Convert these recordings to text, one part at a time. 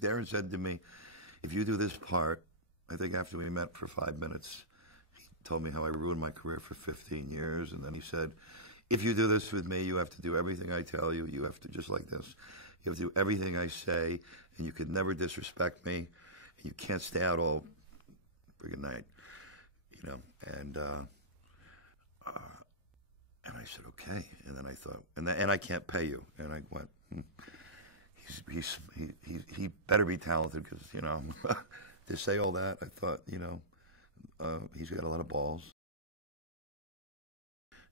Darren said to me, if you do this part, I think after we met for 5 minutes, he told me how I ruined my career for 15 years. And then he said, if you do this with me, you have to do everything I tell you. You have to, just like this, you have to do everything I say, and you could never disrespect me. And you can't stay out all friggin' night, you know. And I said, okay. And then I thought, and I can't pay you. And I went, he better be talented because, you know, to say all that, I thought, you know, he's got a lot of balls.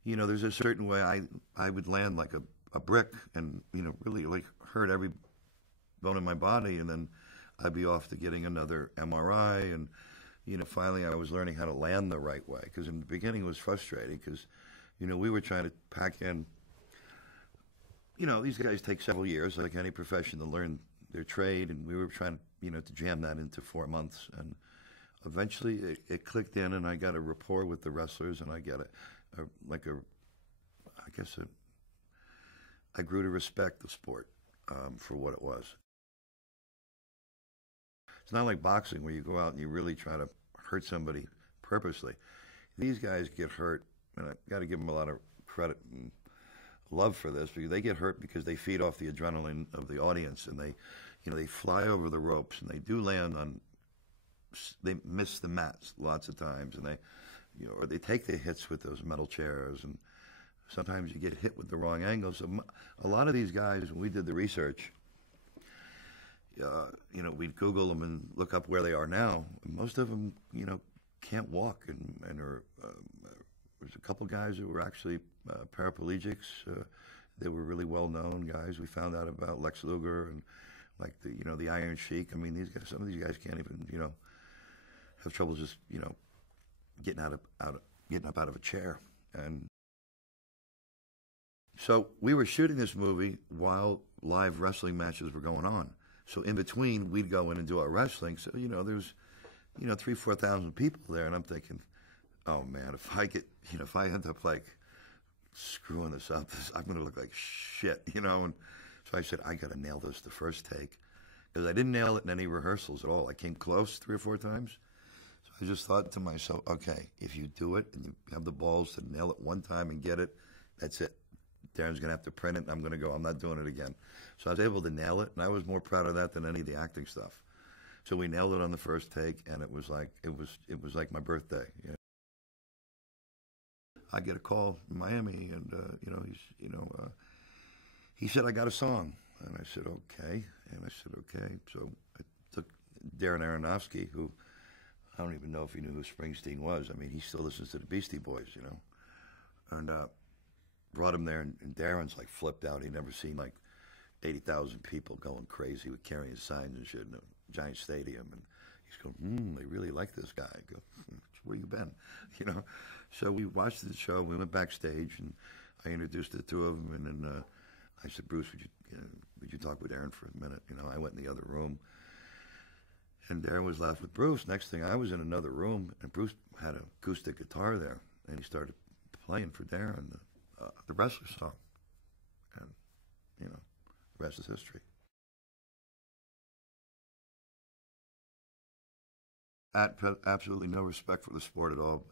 You know, there's a certain way I would land like a brick and, you know, really like hurt every bone in my body. And then I'd be off to getting another MRI. And, you know, finally I was learning how to land the right way. Because in the beginning it was frustrating because, you know, we were trying to pack in, you know, these guys take several years, like any profession, to learn their trade. And we were trying, you know, to jam that into 4 months. And eventually it clicked in and I got a rapport with the wrestlers and I got I grew to respect the sport for what it was. It's not like boxing where you go out and you really try to hurt somebody purposely. These guys get hurt, and I got to give them a lot of credit and love for this because they get hurt because they feed off the adrenaline of the audience, and they, you know, they fly over the ropes and they do land on. They miss the mats lots of times, and they, you know, or they take the hits with those metal chairs, and sometimes you get hit with the wrong angle. So a lot of these guys, when we did the research, you know, we'd Google them and look up where they are now. Most of them, you know, can't walk, and are. There's a couple guys who were actually paraplegics. They were really well-known guys. We found out about Lex Luger and like the, you know, the Iron Sheik. I mean, these guys. Some of these guys can't even, you know, have trouble just, you know, getting up out of a chair. And so we were shooting this movie while live wrestling matches were going on. So in between, we'd go in and do our wrestling. So, you know, there's, you know, 3,000-4,000 people there, and I'm thinking, oh man, if I end up like screwing this up, I'm going to look like shit, you know. And so I said, I got to nail this the first take, because I didn't nail it in any rehearsals at all. I came close 3 or 4 times. So I just thought to myself, okay, if you do it and you have the balls to nail it one time and get it, that's it. Darren's going to have to print it, and I'm going to go, I'm not doing it again. So I was able to nail it, and I was more proud of that than any of the acting stuff. So we nailed it on the first take, and it was like like my birthday. You know? I get a call from Miami, and he said, I got a song, and I said, okay, So I took Darren Aronofsky, who I don't even know if he knew who Springsteen was. I mean, he still listens to the Beastie Boys, you know, and brought him there, and Darren's like flipped out. He'd never seen like 80,000 people going crazy with carrying signs and shit in a giant stadium, and he's going, they really like this guy. I go, where you been? You know. So we watched the show. We went backstage, and I introduced the two of them, and then I said, Bruce, would you talk with Aaron for a minute? You know, I went in the other room, and Darren was left with Bruce. Next thing, I was in another room, and Bruce had an acoustic guitar there, and he started playing for Darren the wrestler song, and you know, the rest is history. Absolutely no respect for the sport at all.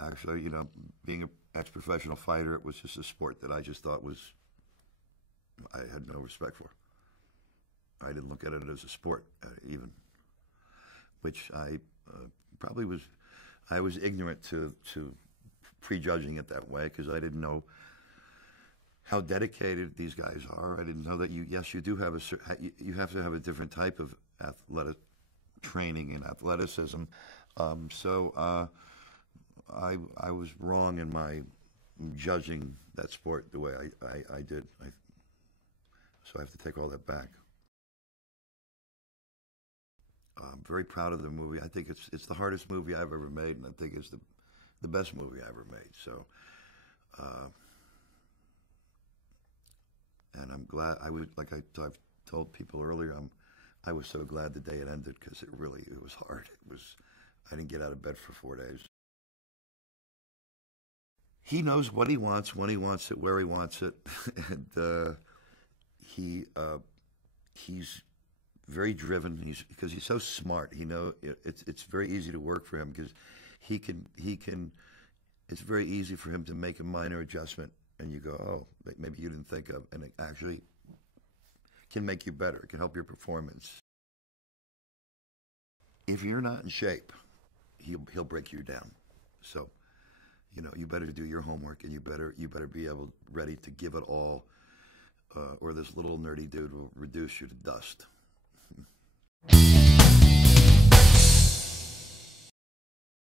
Actually, you know, being an ex-professional fighter, it was just a sport that I just thought I had no respect for. I didn't look at it as a sport, even, which I probably was. I was ignorant to prejudging it that way because I didn't know how dedicated these guys are. I didn't know that you do have you have to have a different type of athletic training and athleticism. So I was wrong in my judging that sport the way I did. So I have to take all that back. I'm very proud of the movie. I think it's the hardest movie I've ever made, and I think it's the best movie I ever made. So, and I'm glad I've told people earlier, I was so glad the day it ended because it was hard. I didn't get out of bed for 4 days. He knows what he wants, when he wants it, where he wants it, and he's very driven. Because he's so smart. It's very easy to work for him because he can. It's very easy for him to make a minor adjustment, and you go, oh, maybe you didn't think of, and it actually can make you better. It can help your performance. If you're not in shape, he'll break you down. So, you better do your homework, and you better be ready to give it all, or this little nerdy dude will reduce you to dust.